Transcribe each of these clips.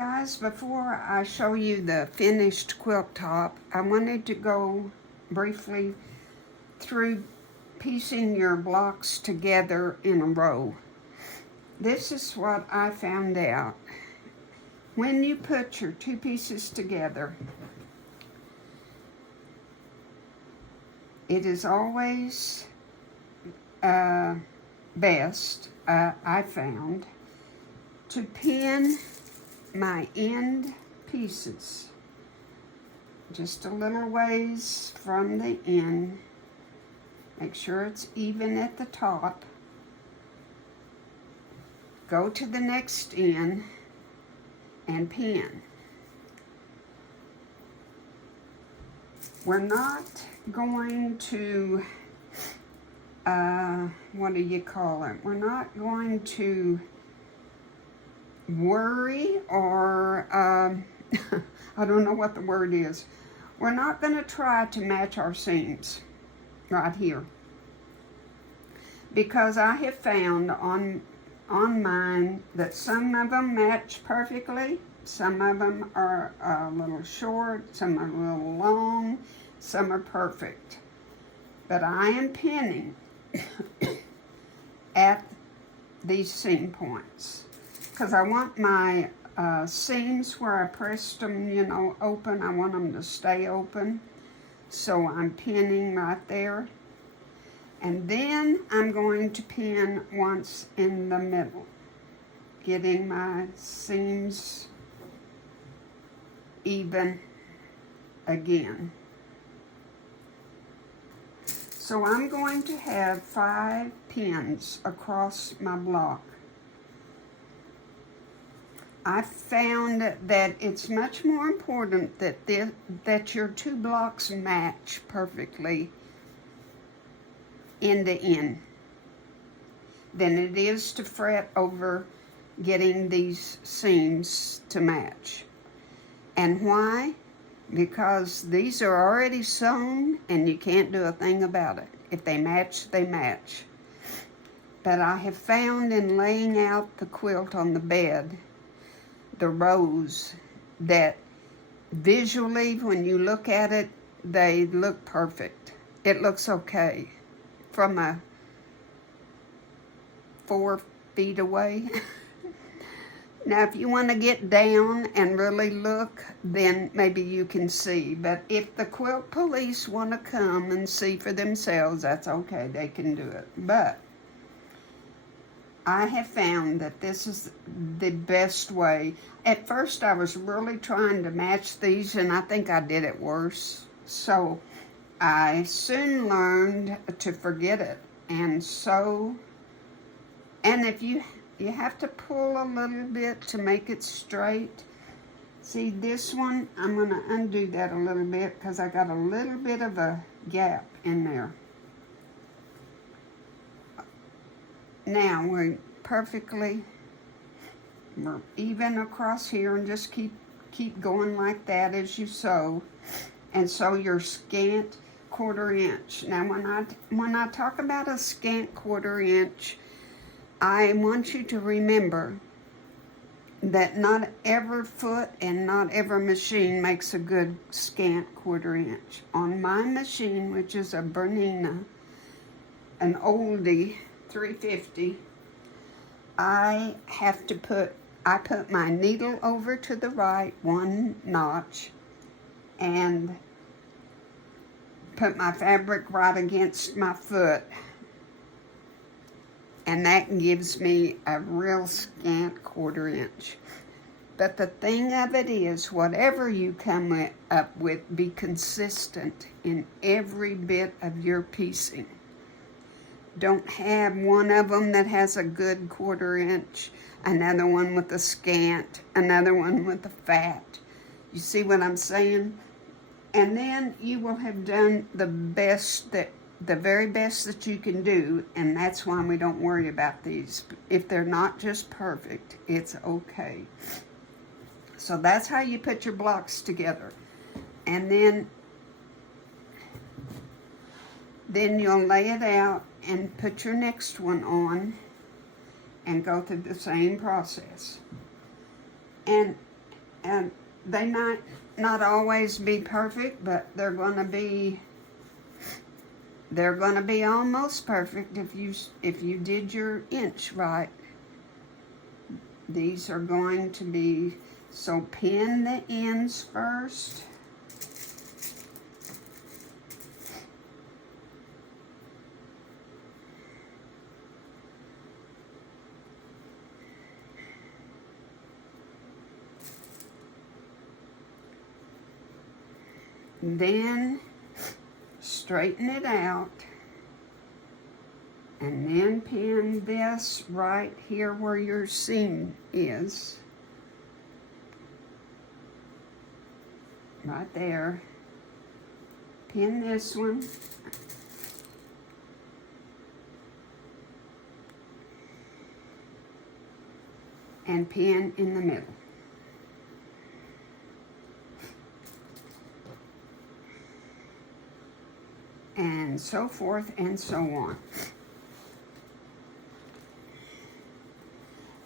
Guys, before I show you the finished quilt top, I wanted to go briefly through piecing your blocks together in a row. This is what I found out. When you put your two pieces together, it is always best, I found, to pin my end pieces just a little ways from the end. Make sure it's even at the top. Go to the next end and pin. We're not going to what do you call it? We're not going to worry or I don't know what the word is. We're not going to try to match our seams right here, because I have found on mine that some of them match perfectly, some of them are a little short, some are a little long, some are perfect. But I am pinning at these seam points, because I want my seams where I pressed them, open. I want them to stay open. So I'm pinning right there. And then I'm going to pin once in the middle, getting my seams even again. So I'm going to have 5 pins across my block. I found that it's much more important that your two blocks match perfectly end to end than it is to fret over getting these seams to match. And why? Because these are already sewn and you can't do a thing about it. If they match, they match. But I have found in laying out the quilt on the bed, the rows, that visually when you look at it, they look perfect. It looks okay from a 4 feet away. Now, if you want to get down and really look, then maybe you can see. But if the quilt police want to come and see for themselves, that's okay. They can do it. But I have found that this is the best way. At first, I was really trying to match these, and I think I did it worse. So I soon learned to forget it and sew. And if you have to pull a little bit to make it straight. See, this one, I'm going to undo that a little bit because I got a little bit of a gap in there. Now we're even across here, and just keep going like that as you sew, and sew your scant 1/4 inch. Now when I talk about a scant 1/4 inch, I want you to remember that not every foot and not every machine makes a good scant 1/4 inch. On my machine, which is a Bernina, an oldie 350, I put my needle over to the right 1 notch and put my fabric right against my foot. And that gives me a real scant 1/4 inch. But the thing of it is, whatever you come up with, be consistent in every bit of your piecing. Don't have one of them that has a good 1/4 inch, another one with a scant, another one with a fat. You see what I'm saying? And then you will have done the very best that you can do, and that's why we don't worry about these. If they're not just perfect, it's okay. So that's how you put your blocks together. And then you'll lay it out and put your next one on and go through the same process. And And they might not always be perfect, but they're going to be almost perfect if you did your inch right. These are going to be, so pin the ends first. Then straighten it out, and then pin this right here where your seam is. Right there. Pin this one. And pin in the middle. And so forth and so on.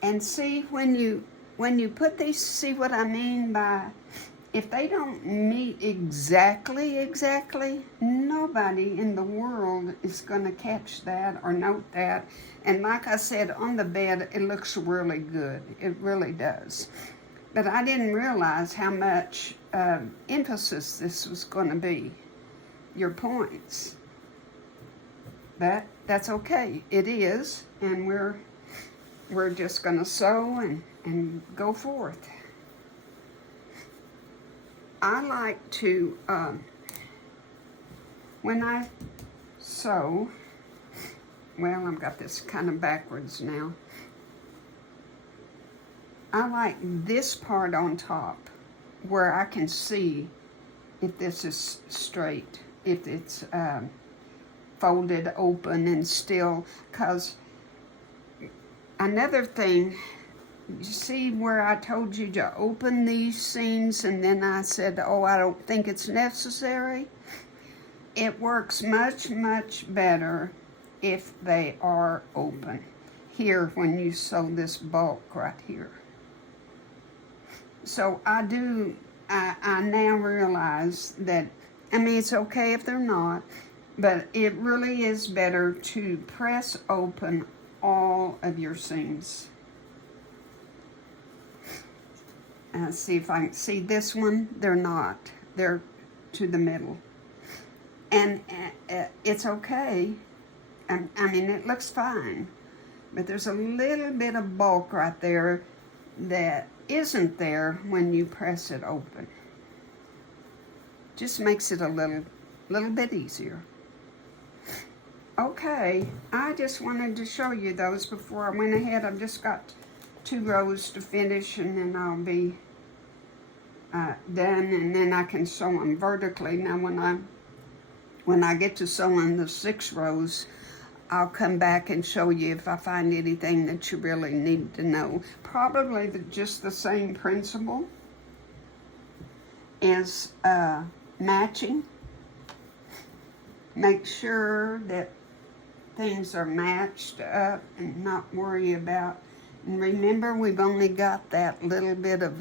And see, when you put these, see what I mean by, if they don't meet exactly, nobody in the world is going to catch that or note that. And like I said, on the bed, it looks really good. It really does. But I didn't realize how much emphasis this was going to be. Your points. But that's okay. It is, and we're just going to sew and go forth. I like to, when I sew, well, I've got this kind of backwards now. I like this part on top where I can see if this is straight, if it's folded open and still, because another thing, you see where I told you to open these seams and then I said, oh, I don't think it's necessary? It works much, much better if they are open. Here, when you sew this bulk right here. So I now realize that, I mean, it's okay if they're not, but it really is better to press open all of your seams. See if I can see this one. They're not. They're to the middle. And it's okay. I mean, it looks fine. But there's a little bit of bulk right there that isn't there when you press it open. Just makes it a little bit easier. Okay, I just wanted to show you those before I went ahead. I've just got 2 rows to finish, and then I'll be done, and then I can sew them vertically. Now, when I get to sewing the 6 rows, I'll come back and show you if I find anything that you really need to know. Probably just the same principle is matching. Make sure that things are matched up and not worry about. And remember, we've only got that little bit of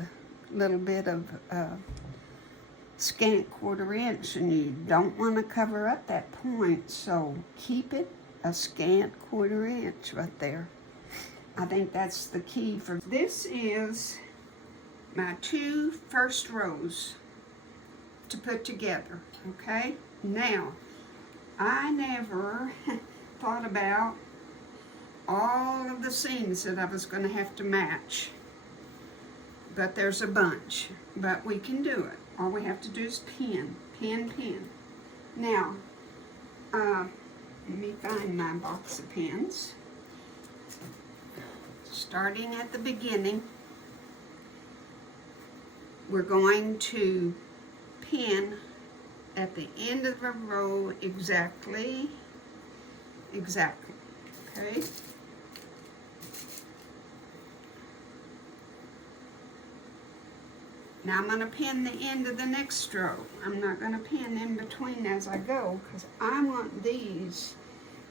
scant 1/4 inch, and you don't want to cover up that point. So keep it a scant 1/4 inch right there. I think that's the key for this. Is my 2 first rows to put together. Okay, now I never thought about all of the seams that I was going to have to match, but there's a bunch, but we can do it. All we have to do is pin. Now, let me find my box of pins. Starting at the beginning, we're going to pin at the end of the row exactly, okay? Now I'm going to pin the end of the next row. I'm not going to pin in between as I go, because I want these.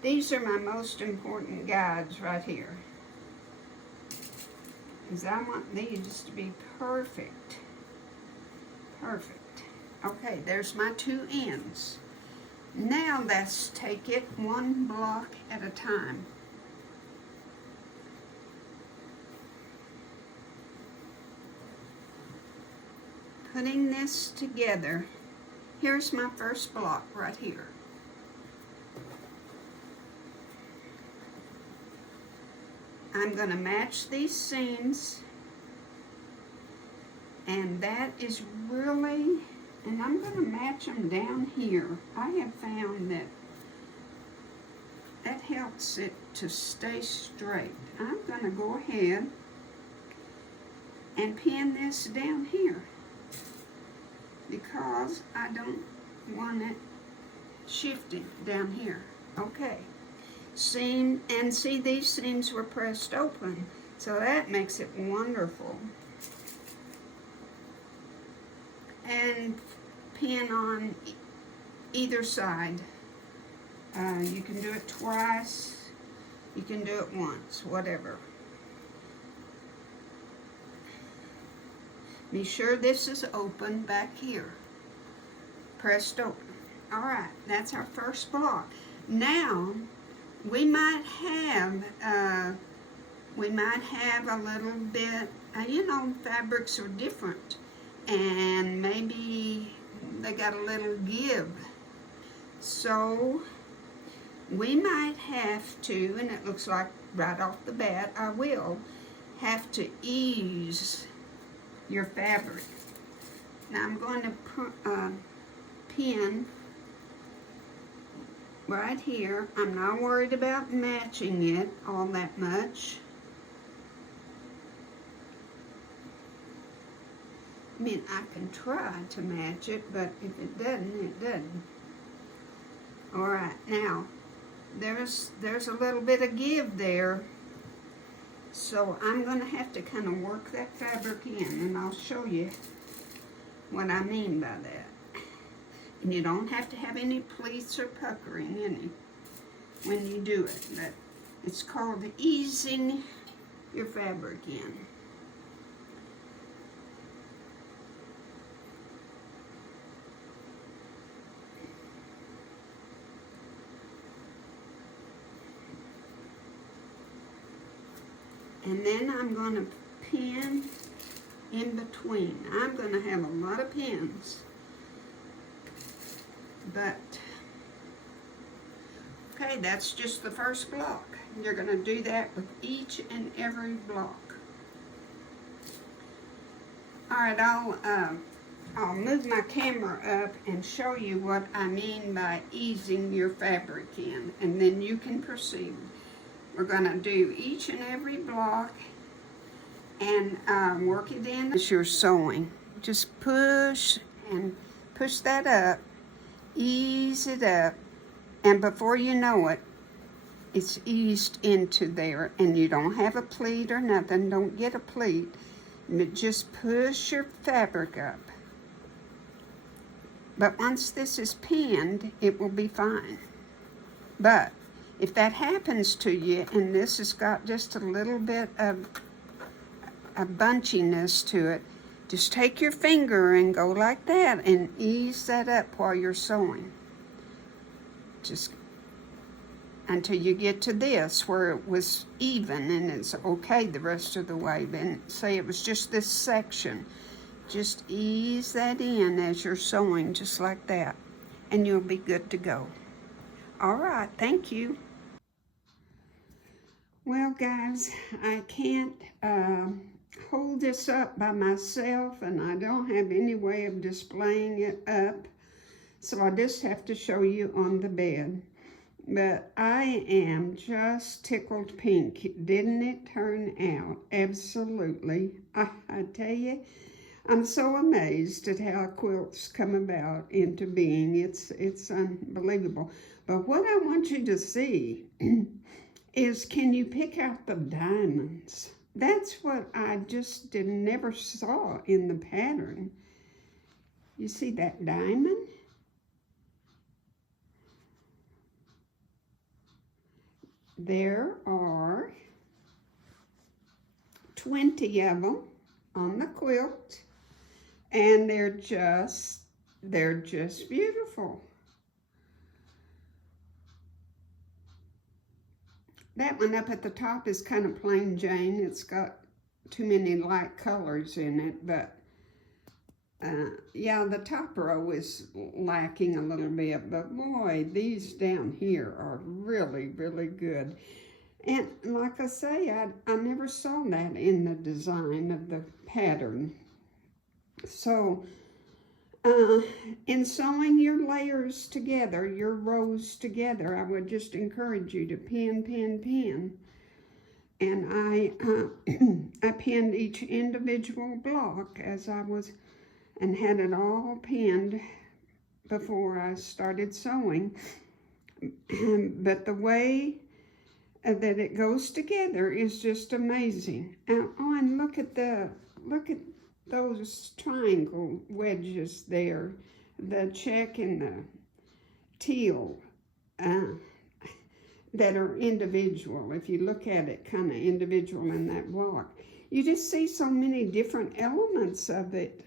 These are my most important guides right here. Because I want these to be perfect. Perfect. Okay, there's my two ends. Now let's take it one block at a time. Putting this together, here's my first block right here. I'm going to match these seams, and that is really, and I'm going to match them down here. I have found that helps it to stay straight. I'm going to go ahead and pin this down here because I don't want it shifting down here. Okay. Seam, and see, these seams were pressed open, so that makes it wonderful. And pin on either side. You can do it twice, you can do it once, whatever. Be sure this is open back here, pressed open. All right, that's our first block. Now we might have a little bit, you know, fabrics are different, and maybe they got a little give. So we might have to, and it looks like right off the bat, I will have to ease your fabric. Now I'm going to pin right here. I'm not worried about matching it all that much. I mean, I can try to match it, but if it doesn't, it doesn't. All right, now there's a little bit of give there, so I'm going to have to kind of work that fabric in, and I'll show you what I mean by that. And you don't have to have any pleats or puckering any when you do it, but it's called easing your fabric in. And then I'm going to pin in between. I'm going to have a lot of pins, but okay, that's just the first block. You're going to do that with each and every block. All right, I'll move my camera up and show you what I mean by easing your fabric in, and then you can proceed. We're going to do each and every block and work it in as you're sewing. Just push and push that up, ease it up, and before you know it, it's eased into there, and you don't have a pleat or nothing. Don't get a pleat, but just push your fabric up. But once this is pinned, it will be fine. But if that happens to you and this has got just a little bit of a bunchiness to it, just take your finger and go like that and ease that up while you're sewing. Just until you get to this where it was even and it's okay the rest of the way. Then say it was just this section. Just ease that in as you're sewing, just like that, and you'll be good to go. All right, thank you. Well, guys, I can't hold this up by myself, and I don't have any way of displaying it up, so I just have to show you on the bed. But I am just tickled pink. Didn't it turn out? Absolutely. I tell you, I'm so amazed at how quilts come about into being. It's unbelievable. But what I want you to see is, can you pick out the diamonds? That's what I just never saw in the pattern. You see that diamond? There are 20 of them on the quilt. And they're just beautiful. That one up at the top is kind of plain Jane. It's got too many light colors in it, but yeah, the top row is lacking a little bit, but boy, these down here are really, really good. And like I say, I never saw that in the design of the pattern. So, in sewing your layers together, your rows together, I would just encourage you to pin, pin, pin. And I pinned each individual block as I was, and had it all pinned before I started sewing. But the way that it goes together is just amazing. Oh, and look at those triangle wedges there, the check and the teal, that are individual. If you look at it kind of individual in that block, you just see so many different elements of it,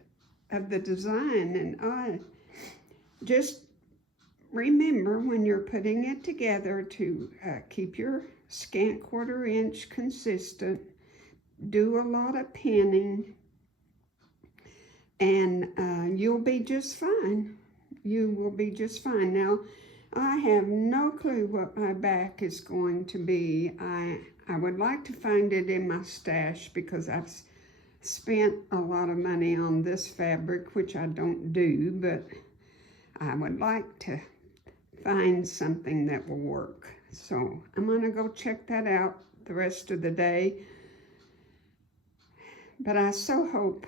of the design. And I just remember when you're putting it together to keep your scant 1/4 inch consistent, do a lot of pinning, and you'll be just fine. You will be just fine. Now, I have no clue what my back is going to be. I would like to find it in my stash because I've spent a lot of money on this fabric, which I don't do, but I would like to find something that will work. So I'm gonna go check that out the rest of the day. But I so hope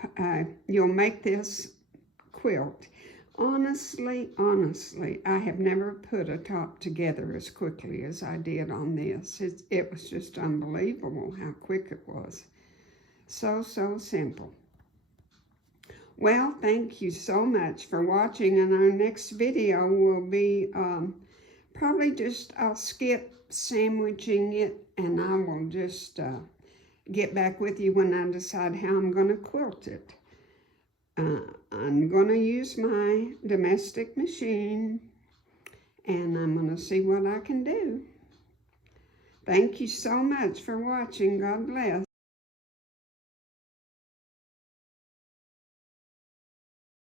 you'll make this quilt. Honestly, I have never put a top together as quickly as I did on this. It was just unbelievable how quick it was. So simple. Well, thank you so much for watching, and our next video will be probably just, I'll skip sandwiching it, and I will just get back with you when I decide how I'm going to quilt it. I'm going to use my domestic machine, and I'm going to see what I can do. Thank you so much for watching. God bless.